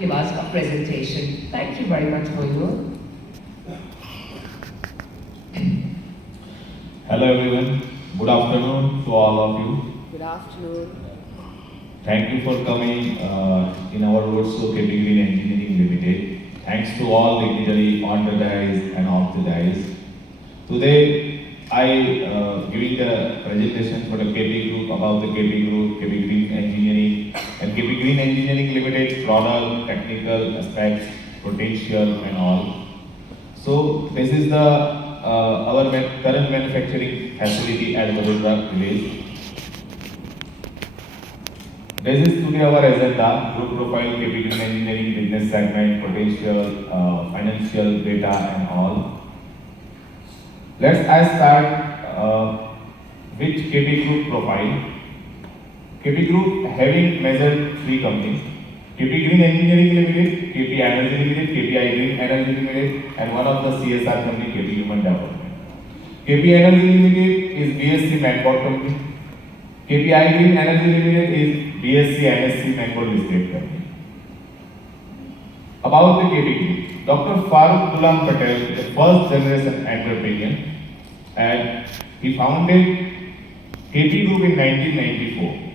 give us a presentation. Thank you very much, Moinul. Hello everyone, good afternoon to all of you. Good afternoon. Thank you for coming in our roadshow Green Engineering Limited. Thanks to all dignitary on the dais and off the dais. Today I giving the presentation for the KP Group about the KP Group, KP Green Engineering and KP Green Engineering Limited product, technical aspects, potential and all. So this is the our current manufacturing facility at Vadodara village. This is today our agenda, group profile, KP Green Engineering, business segment, potential, financial data and all. I start with KP Group profile. KP Group having measured three companies, KP Green Engineering Limited, KP Energy Limited, KPI Green Energy Limited, and one of the CSR company, KP Human Development. KP Energy Limited is BSc Manport company. KPI Green Energy Limited is BSc MSc Manport listed company. About the KP Group, Dr. Farooq Ghulam Patel is the first generation entrepreneur, and he founded KP Group in 1994.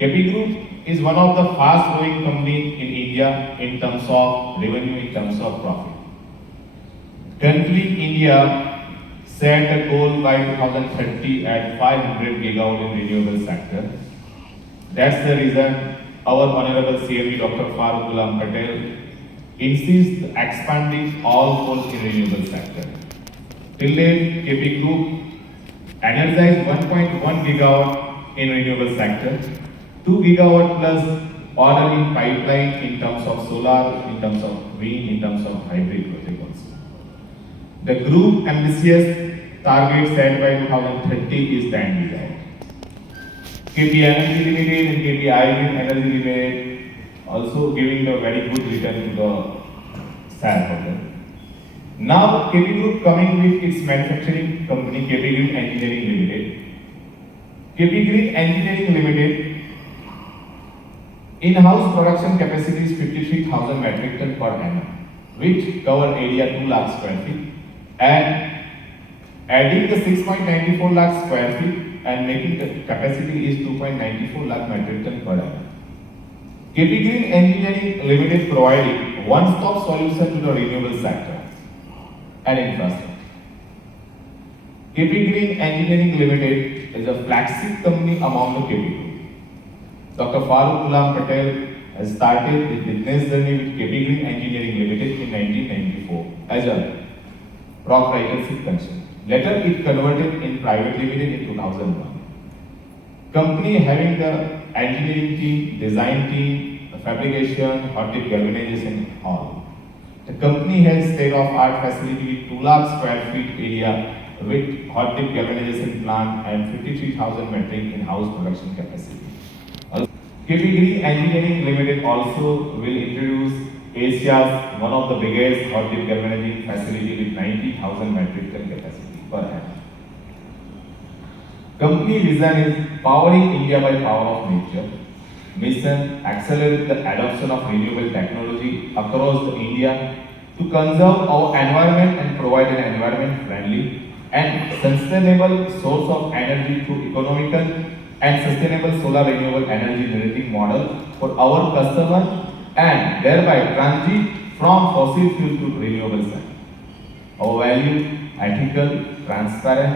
KP Group is one of the fast growing companies in India in terms of revenue, in terms of profit. Currently, India set a goal by 2030 at 500 gigawatt in renewable sector. That's the reason our Honorable CMD Dr. Farooq Ghulam Patel insists expanding all coal in renewable sector. Till date, KP Group energized 1.1 gigawatt in renewable sector. 2 gigawatt plus order in pipeline in terms of solar, in terms of wind, in terms of hybrid project also. The group ambitious target set by 2030 is 10 gigawatt. KP Energy Limited and KPI Green Energy Limited also giving a very good return to the shareholder. Now KP Group coming with its manufacturing company KP Green Engineering Limited. KP Green Engineering Limited in-house production capacity is 53,000 metric ton per annum, which cover area 2 lakh square feet, and adding the 6.94 lakh square feet and making the capacity is 2.94 lakh metric ton per annum. KP Green Engineering Limited providing one-stop solution to the renewable sector and infrastructure. KP Green Engineering Limited is a flagship company among the KP Group. Dr. Farooq Ghulam Patel has started his business journey with KP Green Engineering Limited in 1994 as a proprietorship concern. Later, it converted in private limited in 2001. Company having the engineering team, design team, fabrication, hot dip galvanization, all. The company has state-of-art facility with 2 lakh square feet area with hot dip galvanization plant and 53,000 metric in-house production capacity. KP Green Engineering Limited also will introduce Asia's one of the biggest hot dip galvanizing facility with 90,000 metric ton capacity per annum. Company vision is powering India by power of nature. Mission accelerate the adoption of renewable technology across the India to conserve our environment and provide an environment friendly and sustainable source of energy through economical and sustainable solar renewable energy generating model for our customer and thereby transit from fossil fuel to renewable sector. Our value, ethical, transparent,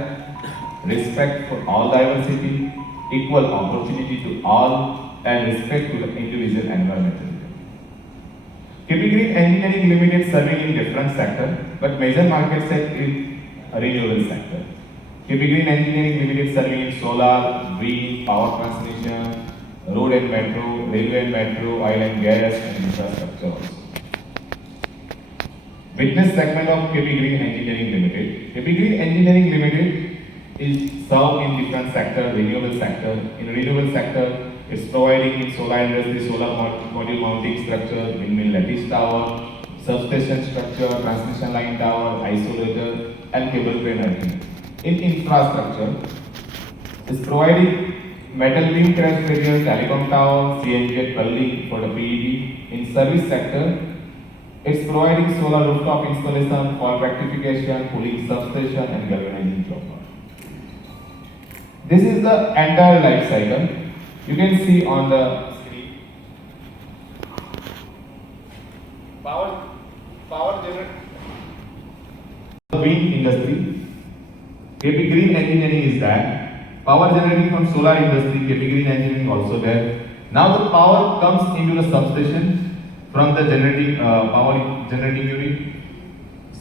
respect for all diversity, equal opportunity to all, and respect to the individual environmental. KP Green Engineering Limited serving in different sectors, but major market sector is renewable sector. KP Green Engineering Limited serving in solar, wind, power transmission, road and metro, railway and metro, oil and gas, and infrastructure also. Business segment of KP Green Engineering Limited. KP Green Engineering Limited is served in different sector, renewable sector. In renewable sector, it's providing in solar industry, solar module mounting structure, windmill lattice tower, substation structure, transmission line tower, isolator, and cable crane arrangement. In infrastructure, is providing metal beam crash barrier, telecom tower, CNG at Palli for the PED. In service sector, it's providing solar rooftop installation, fault rectification, cooling substation, and galvanizing job work. This is the entire life cycle. You can see on the screen. Power generator. Wind industry. KP Green Engineering is that. Power generating from solar industry, KP Green Engineering also there. Now the power comes into the substation from the generating power generating unit.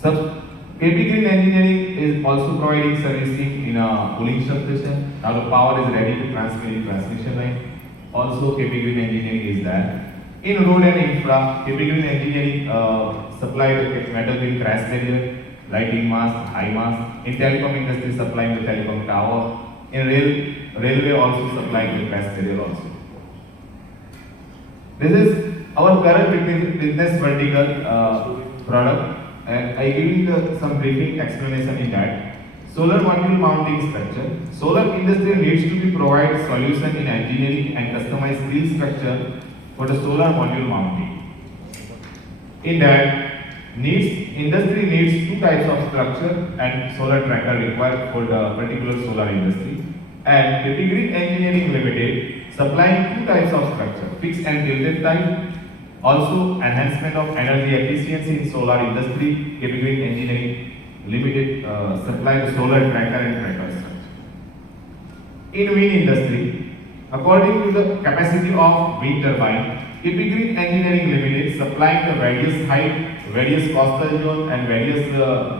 KP Green Engineering is also providing servicing in a cooling substation. Now the power is ready to transmit in transmission line. Also KP Green Engineering is there. In road and infra, KP Green Engineering supply the metal beam crash barrier, lighting mast, high mast. In telecom industry, supplying the telecom tower. In railway also supplying the crash barrier also. This is our current business vertical product, and I give you some briefing explanation in that. Solar module mounting structure. Solar industry needs to be provide solution in engineering and customized steel structure for the solar module mounting. In that, industry needs two types of structure and solar tracker required for the particular solar industry. And KP Green Engineering Limited supplying two types of structure, fixed and tilted type. Also enhancement of energy efficiency in solar industry. KP Green Engineering Limited supply the solar tracker and tracker structure. In wind industry, according to the capacity of wind turbine, KP Green Engineering Limited supplying the various height, various coastal zone and various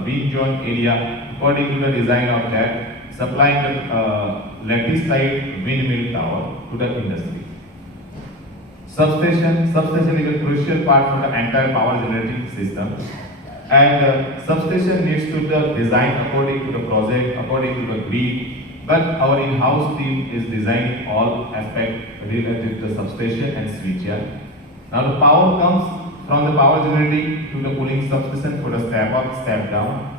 wind zone area according to the design of that, supplying the lattice type windmill tower to the industry. Substation is a crucial part for the entire power generating system, and substation needs to be designed according to the project, according to the grid. But our in-house team is designing all aspects related to the substation and switchyard. Now the power comes from the power generating to the cooling substation for the step up, step down.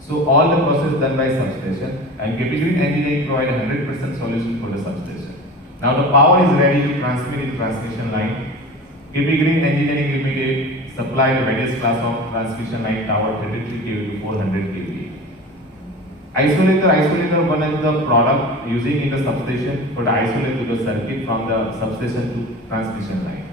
So all the process done by substation, and KP Green Engineering provide 100% solution for the substation. Now the power is ready to transmit in transmission line. KP Green Engineering Limited supply the various class of transmission line tower 33 kV to 400 kV. Isolator one is the product using in the substation for the isolate the circuit from the substation to transmission line.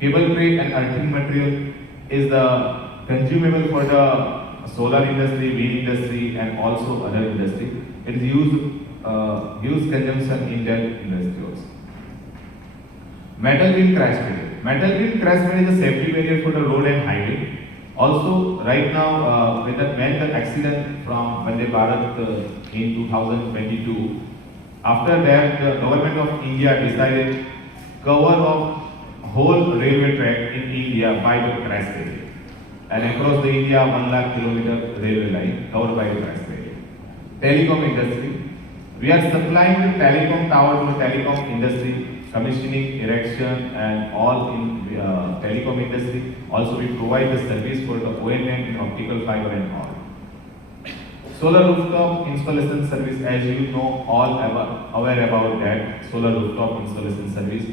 Cable tray and earthing material is the consumable for the solar industry, wind industry, and also other industry. It is used consumption in that industry also. Metal beam crash barrier. Metal beam crash barrier is a safety barrier for the road and highway. Also, right now, when the accident from Vande Bharat in 2022, after that, the government of India decided cover of whole railway track in India by the crash barrier, and across the India 1 lakh kilometer railway line covered by the crash barrier. Telecom industry. We are supplying the telecom tower to the telecom industry, commissioning, erection, and all in telecom industry. Also, we provide the service for the O&M in optical fiber and all. Solar rooftop installation service, as you know, all aware about that solar rooftop installation service.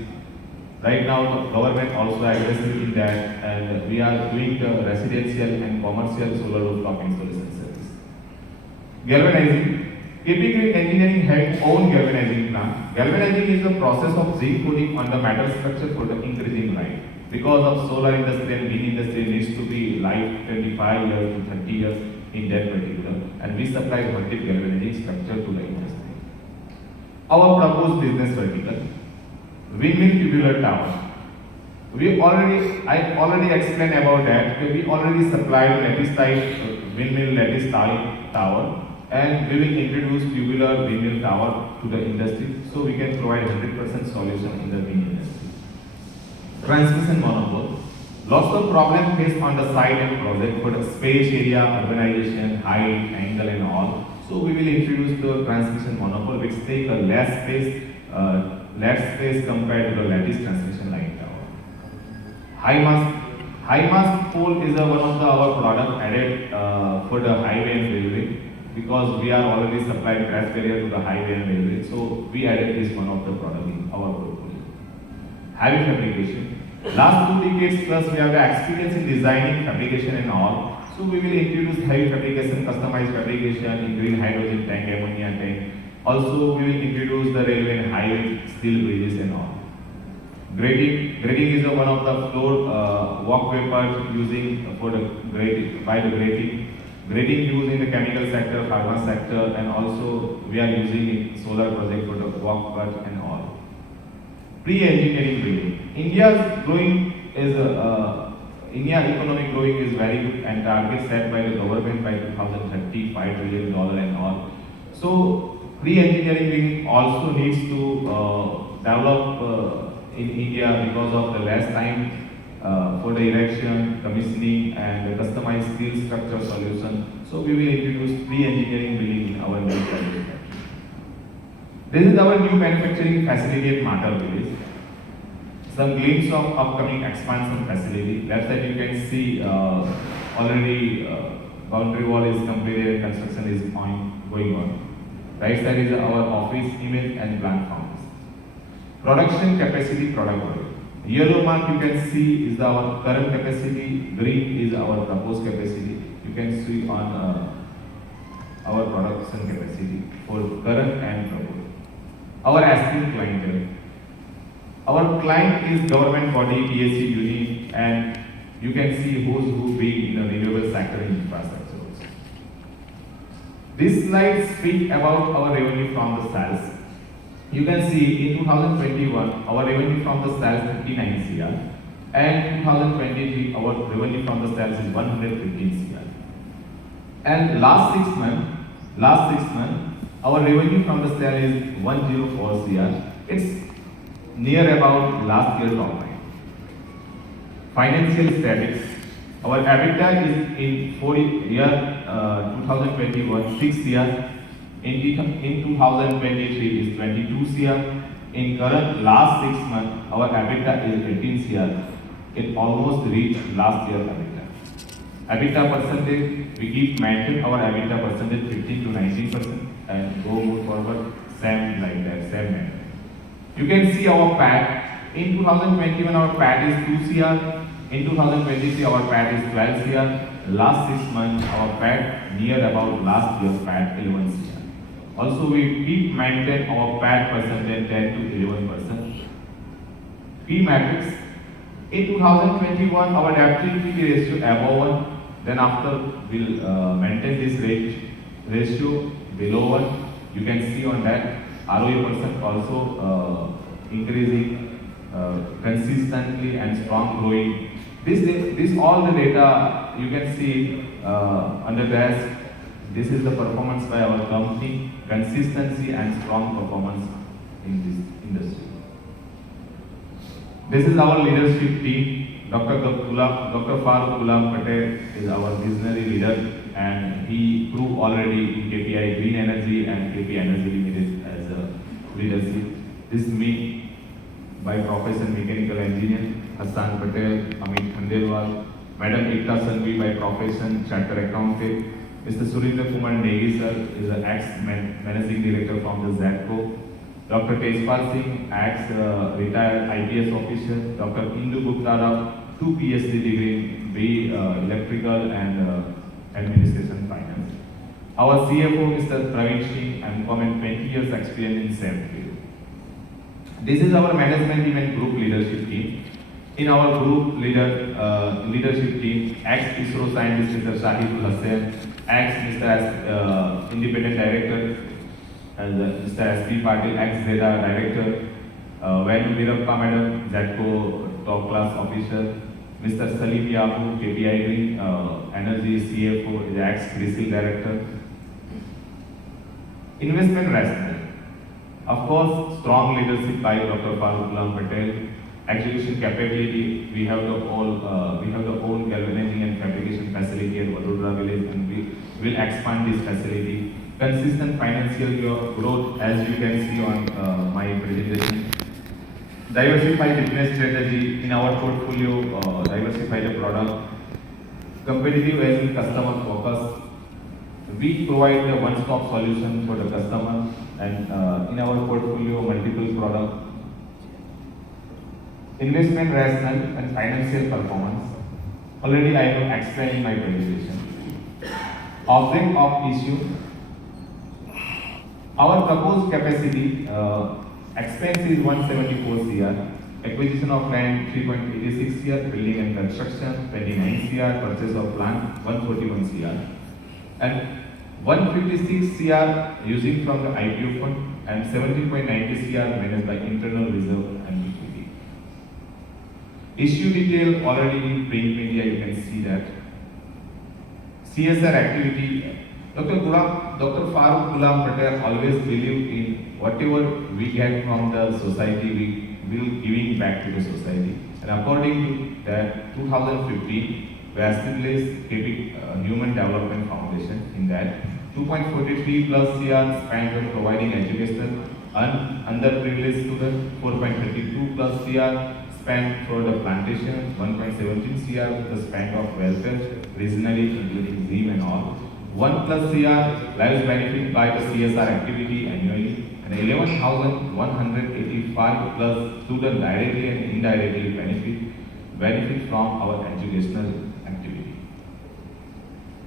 Right now, the government also aggressive in that, and we are doing the residential and commercial solar rooftop installation service. Galvanizing. KP Green Engineering had own galvanizing plant. Galvanizing is the process of zinc coating on the metal structure for the increasing life. Because of solar industry and wind industry needs to be life 25 years to 30 years in that particular, and we supply vertical galvanizing structure to the industry. Our proposed business vertical, windmill tubular tower. I already explained about that. We already supplied lattice type windmill lattice type tower. And we will introduce tubular windmill tower to the industry, so we can provide 100% solution in the wind industry. Transmission monopole. Lots of problems faced on the site and project for the space area, urbanization, height, angle and all. So we will introduce the transmission monopole which take a less space compared to the lattice transmission line tower. High mast pole is one of our product added for the highway and railway. because we are already supplying crash barrier to the highway and railway. So we added this one of the product in our portfolio. Heavy fabrication. Last 2 decades plus we have the experience in designing fabrication and all. So we will introduce heavy fabrication, customized fabrication in green hydrogen tank, ammonia tank. Also we will introduce the railway and highway steel bridges and all. Grading. Grading is one of the floor walkway part using for the grading, by the grading. Grading used in the chemical sector, pharma sector, and also we are using in solar project for the walk part and all. Pre-engineering building. India's growing is India economic growing is very good and target set by the government by 2030 $5 trillion and all. So pre-engineering building also needs to develop in India because of the less time for the erection, commissioning, and the customized steel structure solution. So we will introduce pre-engineering building in our new factory. This is our new manufacturing facility at Matar village. Some glimpse of upcoming expansion facility. Left side you can see already boundary wall is completed and construction is going on. Right side is our office image and plant farms. Production capacity product volume. Yellow mark you can see is our current capacity, green is our proposed capacity. You can see on our production capacity for current and proposed. Our esteemed clientele. Our client is government body, PSC unit, and you can see who's who being in the renewable sector and infrastructure also. This slide speaks about our revenue from the sales. You can see in 2021, our revenue from the sales 59 CR, and 2023, our revenue from the sales is 115 CR. And last six months, our revenue from the sale is 104 CR. It's near about last year top line. Financial status. Our EBITDA is in 2021 6 CR. In 2023 is 22 CR. In current last 6 months, our EBITDA is 18 CR. It almost reached last year EBITDA. EBITDA percentage, we keep maintain our EBITDA percentage 15 to 19% and go move forward same like that, same manner. You can see our PAT. In 2021 our PAT is 2 CR. In 2023 our PAT is 12 CR. Last 6 months our PAT near about last year's PAT 11 CR. Also, we keep maintain our PAT percentage 10 to 11%. Key metrics. In 2021, our debt to equity ratio above 1. Then after, we'll maintain this ratio below 1. You can see on that ROE percent also increasing consistently and strong growing. This all the data you can see under that. This is the performance by our company, consistency and strong performance in this industry. This is our leadership team. Dr. Farooq Ghulam Patel is our visionary leader and he proved already in KPI Green Energy and KPI Energy Limited as a leadership. This is me by profession mechanical engineer, Hassan Patel, Amit Khandelwal, Madam Ekta Sanvi by profession chartered accountant. Mr. Surinder Kumar Negi sir is an ex-managing director from the ZATCO. Dr. Tejpal Singh, ex-retired IPS officer. Dr. Indu Gupta Rao, 2 PhD degree in BE Electrical and Administration Finance. Our CFO, Mr. Praveen Singh, and 20 years experience in same field. This is our management team and group leadership team. In our group leadership team, ex-ISRO scientist Mr. Shahidul Hussain, ex-Mr. Independent Director, Mr. S.P. Patil, ex-Zeta Director, Venu Virappa Madam, ZATCO top class officer, Mr. Salim Yahu, KPI Green Energy CFO, ex-CRISIL Director. Investment rationale. Of course, strong leadership by Dr. Farooq Ghulam Patel. Execution capability, we have the whole galvanizing and fabrication facility at Vadodara village and we will expand this facility. Consistent financial growth as you can see on my presentation. Diversified business strategy in our portfolio, diversify the product. Competitive as in customer focus. We provide the one-stop solution for the customer, and in our portfolio, multiple products. Investment rationale and financial performance. Already I have explained in my presentation. Object of issue. Our proposed capacity expense is 174 CR. Acquisition of land 3.86 CR. Building and construction 29 CR. Purchase of plant 141 CR. And 156 CR using from the IPO fund and 17.90 CR managed by internal reserve and liquidity. Issue detail already in print media, you can see that. CSR activity, Dr. Farooq Ghulam Patel always believed in whatever we get from the society, we will giving back to the society. And according to that, 2015, we established Human Development Foundation. In that, 2.43 plus CR spent on providing education and underprivileged students, 4.32 plus CR spent for the plantation, 1.17 CR the spent of welfare, regionally including ZIM and all. 1 plus CR lives benefit by the CSR activity annually, and 11,185 plus students directly and indirectly benefit from our educational activity.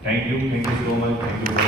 Thank you so much. Thank you for the